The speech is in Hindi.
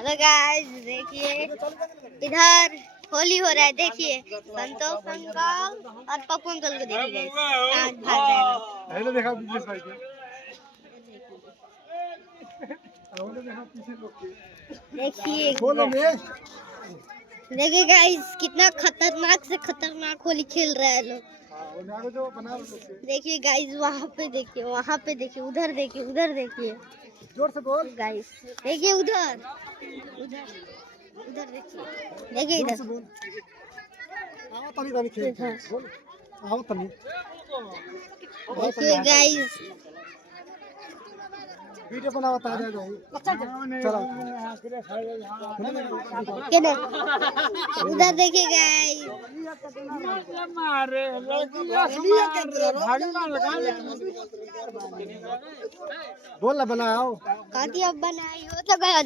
हेलो गाइस, देखिए इधर होली हो रहा है। देखिए संतोष अंकल और पप्पू अंकल को देखिए गाइस, आज भाग रहे हैं। हेलो देखा बिजनेस भाई के हेलो देखा पीछे लोग के बोलो में देखिए गाइस, कितना खतरनाक से खतरनाक होली खेल रहे हैं लोग। देखिए गाइस, वहाँ पे देखिए, वहाँ पे देखिए, उधर देखिए, उधर देखिए, जोर से बोल गाइस देखिए, उधर उधर उधर देखिए, देखिए इधर आओ तनी तनी खेल बोल आओ तनी देखिए गाइस, वीडियो बनाओ ताजा जाए चलो किधर उधर देखिए गाइस, बोल ना बनाओ काटी अब बनाई हो तो गया।